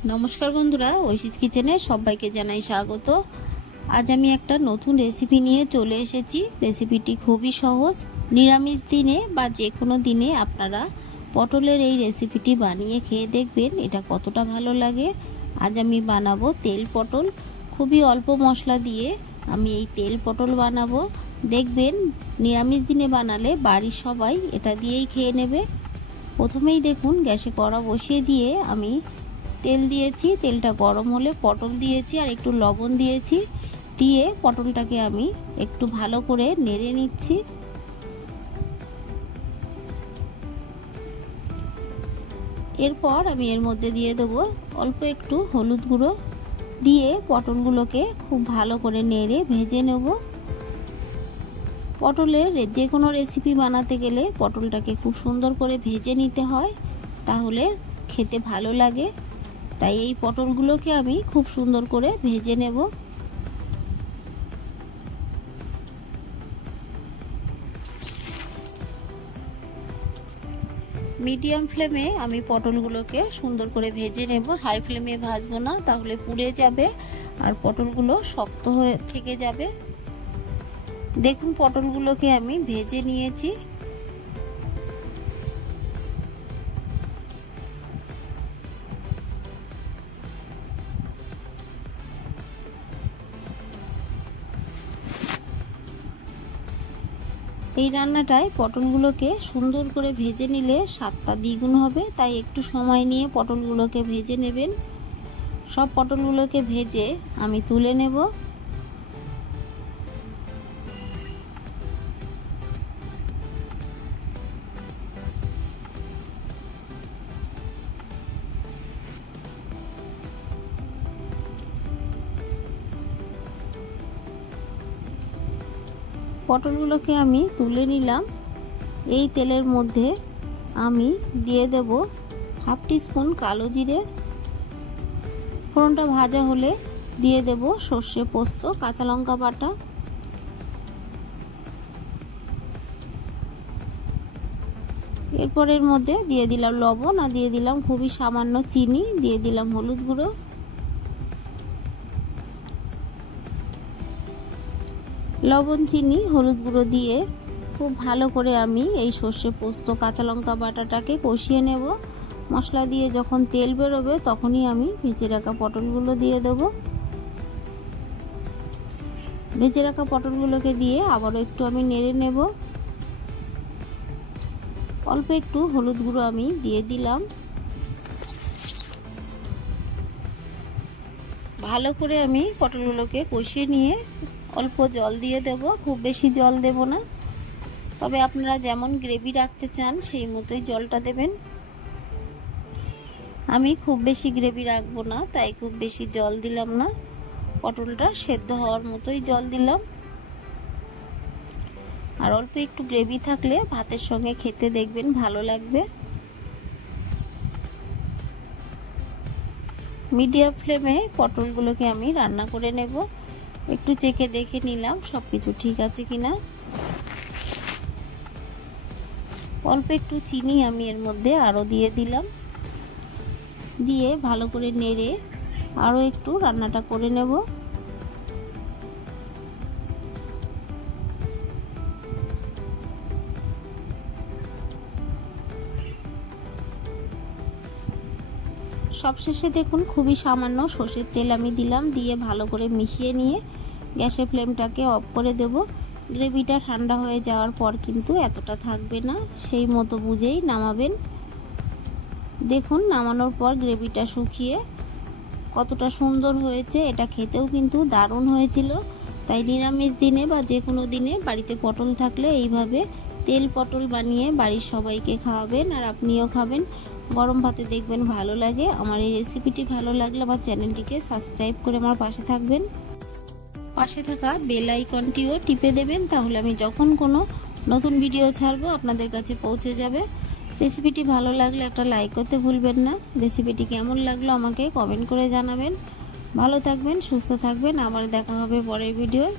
नमस्कार बंधुरा ঐশীজ किचेने सबाइके जानाई स्वागत। आज आमी एकटा नतून रेसिपि निये चले एसेछि। रेसिपिटी खूबई सहज। निरामिष दिने बा जे कोनो दिने आपनारा पटलेर एई रेसिपिटी बानिये खेये देखबेन एटा कतटा भालो लागे। आज आमी बानाबो तेल पटल। खूबई अल्प मशला दिये आमी एई तेल पटल बानाबो। देखबेन निरामिष दिने बानाले बाड़िर सबाई एटा दियेई खेये नेबे। प्रथमेई देखुन ग्यासे कड़ा बसिए दिए आमी तेल दिएছি। तेलটা গরম হলে পটল দিয়েছি আর একটু লবণ দিয়েছি। দিয়ে পটলটাকে আমি একটু ভালো করে নেড়ে নিচ্ছি। এরপর আমি এর মধ্যে দিয়ে দেব অল্প একটু হলুদ গুঁড়ো। দিয়ে পটলগুলোকে খুব ভালো করে নেড়ে ভেজে নেব। পটলের যে কোনো রেসিপি বানাতে গেলে পটলটাকে খুব সুন্দর করে ভেজে নিতে হয়, তাহলে খেতে ভালো লাগে। তাই এই পটলগুলোকে আমি খুব সুন্দর করে ভেজে নেব। মিডিয়াম ফ্লেমে আমি পটলগুলোকে সুন্দর করে ভেজে নেব। হাই ফ্লেমে ভাজবো না, তাহলে পুড়ে যাবে আর পটলগুলো শক্ত হয়ে থেকে যাবে। দেখুন পটলগুলোকে আমি ভেজে নিয়েছি। এই রান্নাটায় পটলগুলোকে সুন্দর করে ভেজে নিলে স্বাদটা দ্বিগুণ হবে, তাই একটু সময় নিয়ে পটলগুলোকে ভেজে নেবেন। সব পটলগুলোকে ভেজে আমি তুলে নেব। পটলগুলোকে আমি তুলে নিলাম। এই তেলের মধ্যে আমি দিয়ে দেব হাফ টিস্পুন কালো জিরে। ফোড়নটা ভাজা হলে দিয়ে দেব সর্ষে পোস্ত, কাঁচা লঙ্কা বাটা। এরপর এর মধ্যে দিয়ে দিলাম লবণ আর দিয়ে দিলাম খুবই সামান্য চিনি, দিয়ে দিলাম হলুদ গুঁড়ো। লবণ, চিনি, হলুদ গুঁড়ো দিয়ে খুব ভালো করে আমি এই সর্ষে পোস্ত, কাঁচা লঙ্কা বাটাটাকে কষিয়ে নেব। মশলা দিয়ে যখন তেল বেরোবে তখনই আমি ভেজে রাখা পটলগুলো দিয়ে দেব। ভেজে রাখা পটলগুলোকে দিয়ে আবারও একটু আমি নেড়ে নেব। অল্প একটু হলুদ গুঁড়ো আমি দিয়ে দিলাম। ভালো করে আমি পটলগুলোকে কষিয়ে নিয়ে অল্প জল দিয়ে দেব। খুব বেশি জল দেব না, তবে আপনারা যেমন গ্রেভি রাখতে চান সেই মতোই জলটা দেবেন। আমি খুব বেশি গ্রেভি রাখবো না, তাই খুব বেশি জল দিলাম না। পটলটা সেদ্ধ হওয়ার মতোই জল দিলাম। আর অল্প একটু গ্রেভি থাকলে ভাতের সঙ্গে খেতে দেখবেন ভালো লাগবে। মিডিয়াম ফ্লেমে পটলগুলোকে আমি রান্না করে নেব। একটু চেখে দেখে নিলাম সবকিছু ঠিক আছে কিনা। অল্প একটু চিনি আমি এর মধ্যে আরো দিয়ে দিলাম। দিয়ে ভালো করে নেড়ে আরো একটু রান্নাটা করে নেব। সবশেষে দেখুন খুবই সামান্য সর্ষের তেল আমি দিলাম। দিয়ে ভালো করে মিশিয়ে নিয়ে গ্যাসের ফ্লেমটাকে অফ করে দেব। গ্রেভিটা ঠান্ডা হয়ে যাওয়ার পর কিন্তু এতটা থাকবে না, সেই মতো বুঝেই নামাবেন। দেখুন নামানোর পর গ্রেভিটা শুকিয়ে কতটা সুন্দর হয়েছে। এটা খেতেও কিন্তু দারুণ হয়েছিল। তাই নিরামিষ দিনে বা যে কোনো দিনে বাড়িতে পটল থাকলে এইভাবে তেল পটল বানিয়ে বাড়ির সবাইকে খাওয়াবেন আর আপনিও খাবেন। গরম ভাতে দেখবেন ভালো লাগে। আমার এই রেসিপিটি ভালো লাগলে আমার চ্যানেলটিকে সাবস্ক্রাইব করে আমার পাশে থাকবেন। পাশে থাকা বেল আইকনটিও টিপে দেবেন, তাহলে আমি যখন কোনো নতুন ভিডিও ছাড়বো আপনাদের কাছে পৌঁছে যাবে। রেসিপিটি ভালো লাগলে একটা লাইক করতে ভুলবেন না। রেসিপিটি কেমন লাগলো আমাকে কমেন্ট করে জানাবেন। ভালো থাকবেন, সুস্থ থাকবেন। আবার দেখা হবে পরের ভিডিওয়।